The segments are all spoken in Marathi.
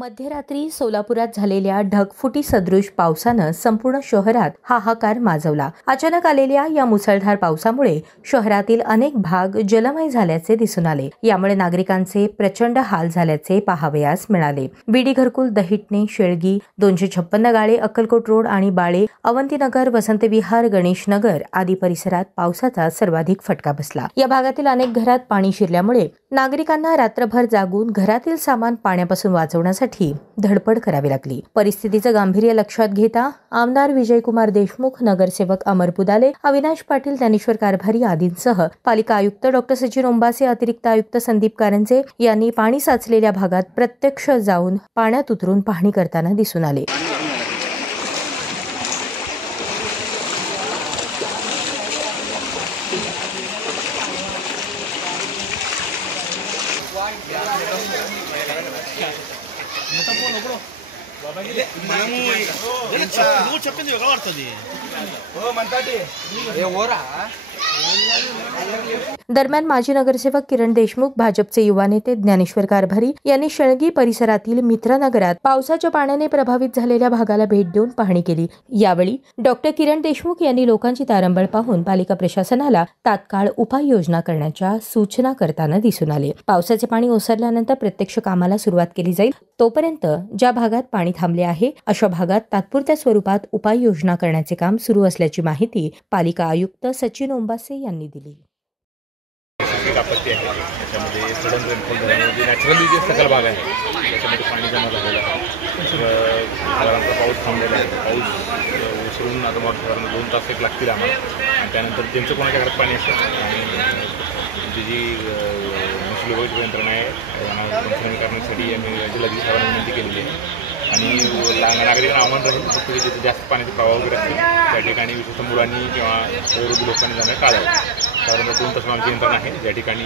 मध्यरात्री सोलापुरात झालेल्या ढगफुटी सदृश पावसानं संपूर्ण शहरात हाहाकार माजवला। अचानक आलेल्या या मुसळधार पावसामुळे शहरातील अनेक भाग जलमय झाल्याचे दिसून आले। यामुळे नागरिकांचे प्रचंड हाल झाल्याचे पाहावयास मिळाले। बीडी घरकुल, दहिटणे, शेळगी, 256 गाळे, अक्कलकोट रोड आणि बाळे, अवंतीनगर, वसंत विहार, गणेश नगर आदी परिसरात पावसाचा सर्वाधिक फटका बसला। या भागातील अनेक घरात पाणी शिरल्यामुळे नागरिकांना रात्रभर जागून घरातील सामान पाण्यापासून वाचवण्यासाठी धडपड करावी लागली। परिस्थितीचं गांभीर्य लक्षात घेता आमदार विजयकुमार देशमुख, नगरसेवक अमर पुदाले, अविनाश पाटील, ज्ञानेश्वर कारभारी आदींसह पालिका आयुक्त डॉ. सचिन ओंबासे, अतिरिक्त आयुक्त संदीप कारंजे यांनी पाणी साचलेल्या भागात प्रत्यक्ष जाऊन पाण्यात उतरून पाहणी करताना दिसून आले। दरम्यान माजी नगरसेवक किरण देशमुख, भाजपचे युवा नेते ज्ञानेश्वर कारभारी यांनी शेळगी परिसरातील मित्रनगरात पावसाच्या पाण्याने प्रभावित झालेल्या भागाला भेट देऊन पाहणी केली। यावेळी डॉ. किरण देशमुख यांनी लोकांची तारंबळ पाहून पालिका प्रशासनाला तात्काळ उपाययोजना करण्याच्या सूचना करताना दिसून आले। पावसाचे पाणी ओसरल्यानंतर प्रत्यक्ष कामाला सुरुवात केली जाईल। तोपर्यंत ज्या भागात पाणी थांबले आहे अशा भागात तात्पुरत्या स्वरूपात उपाययोजना करण्याचे काम सुरू असल्याची माहिती पालिका आयुक्त सचिन ओंबासे यांनी दिली। आपत्ती आहे त्याच्यामध्ये सडन रेनफॉल झाल्यामुळे नॅचरली जे सकल भाग आहे त्याच्यामध्ये पाणी जमा झालेलं आहे। साधारणतः पाऊस थांबलेला आहे। पाऊस उसळून आता मग 2 तास एक लागतील आम्हाला आणि त्यानंतर ज्यांचं कोणाच्या घरात पाणी असेल आणि त्यांची जी मुस्लिम यंत्रणा आहे पंचनामे करण्यासाठी आम्ही जिल्हाधिकारी साहेबांना विनंती केलेली आहे आणि नागरिकांना आव्हान राहील फक्त की जिथे जास्त पाण्याचे प्रवाह वगैरे असतील त्या ठिकाणी विशेषतः मुलांनी किंवा वयोवृद्ध लोकांनी जाणं टाळावं। साधारणतः 2 तास आमची यंत्रणा आहे ज्या ठिकाणी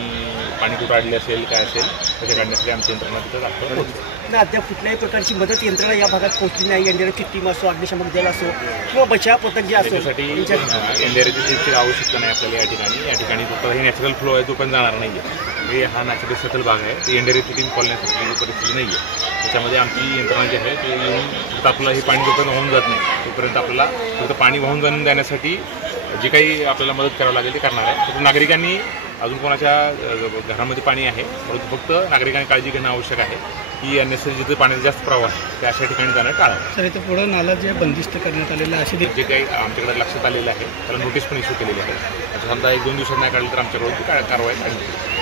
पाणी कुठं अडले असेल काय असेल त्याच्या काढण्यासाठी आमची यंत्रणा तिथं दाखवतो। अद्याप कुठल्याही प्रकारची मदत यंत्रणा या भागात पोहोचली नाही। एनडीआरएफची टीम असो, अग्निशमन दल असो किंवा बचाव पथक जे असो त्याच्यासाठी एनडीआरएफची टीमची आवश्यकता नाही आपल्याला। या ठिकाणी जो काही नॅचरल फ्लो आहे तो पण जाणार नाही आहे। हा नॅचरली सकल भाग आहे। ती एनडीआरएफची टीम कॉलण्यासाठी परिस्थिती नाही आहे। त्याच्यामध्ये आमची यंत्रणा जी आहे ते येऊन फक्त आपल्याला हे पाणी जोपर्यंत वाहून जात नाही तोपर्यंत आपल्याला फक्त पाणी वाहून जाऊन देण्यासाठी जी काही आपल्याला मदत करावी लागेल ते करणार आहे। तर नागरिकांनी अजून कोणाच्या घरामध्ये पाणी आहे परंतु फक्त नागरिकांनी काळजी घेणं आवश्यक आहे की अननेसेसरी जिथे पाण्याचा जास्त प्रवाह आहे त्या अशा ठिकाणी जाणं टाळावं। सर, इथं पुढं नाला जे बंदिस्त करण्यात आलेलं आहे जे काही आमच्याकडे लक्षात आलेलं आहे त्याला नोटीस पण इश्यू केलेली आहे। आता समजा 1-2 दिवसात नाही काढलं तर आमच्याकडून ती कारवाई काढली।